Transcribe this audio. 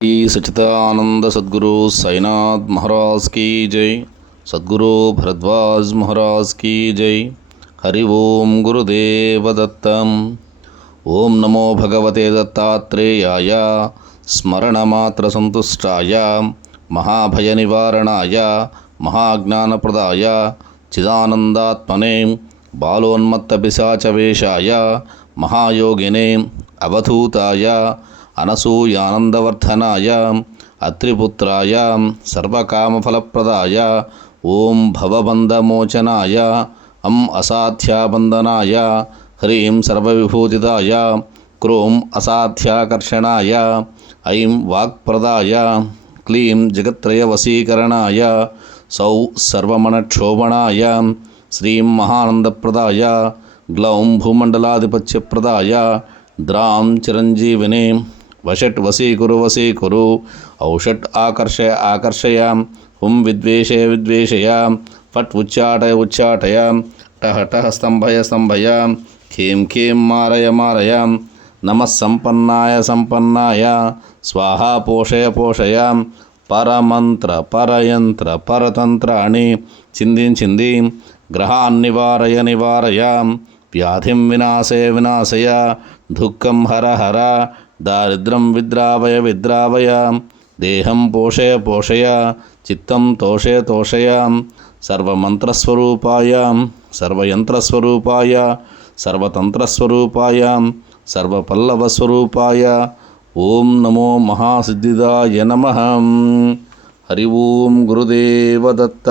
श्री सच्चिदानंद सद्गुरु साईनाथ महाराज की जय। सद्गुरु भरद्वाज महाराज की जय। हरि ओम गुरुदेव दत्तम। ओम नमो भगवते दत्तात्रेयाय स्मरणमात्र संतुष्टाय महाभय निवारणाय महाज्ञानप्रदाय चिदानंदात्मने बालोन्मत्त पिशाचवेशाय महायोगिने अवधूताय అనసూయానందవర్ధనాయ అత్రిపుత్రాయ సర్వకామఫలప్రదాయ ఓం భవబంధమోచనాయ అసాధ్యాబంధనాయ హ్రీం సర్వవిభూతిదాయ క్రోం అసాధ్యాకర్షణాయ ఐం వాక్ప్రదాయ క్లీం జగత్రయవశీకరణాయ సౌ సర్వమనక్షోభణాయ శ్రీం మహానందప్రదాయ గ్లౌం భూమండలాధిపత్యప్రదాయ ద్రాం చిరంజీవిని వషట్ వశీకురు ఔషట్ ఆకర్షయ ఆకర్షయ హుం విద్వేషయ విద్వేషయ ఫట్ ఉచ్చాటయ టహ స్తంభయ ఖేం ఖేం మారయ నమః సంపన్నాయ స్వాహా పోషయ పరమంత్ర పరయంత్ర పరతంత్రాణి చింది గ్రహాన్నివారయ వ్యాధిం వినాశయ దుఃఖం హర దారిద్రం విద్రావయ దేహం పోషయ చిత్తం తోషయ సర్వమంత్రస్వరూపాయ సర్వయంత్రస్వరూపాయ సర్వతంత్రస్వరూపాయ సర్వపల్లవస్వరూపాయ ఓం నమో మహాసిద్ధిదాయ నమః. హరి ఓం గురుదేవ దత్త.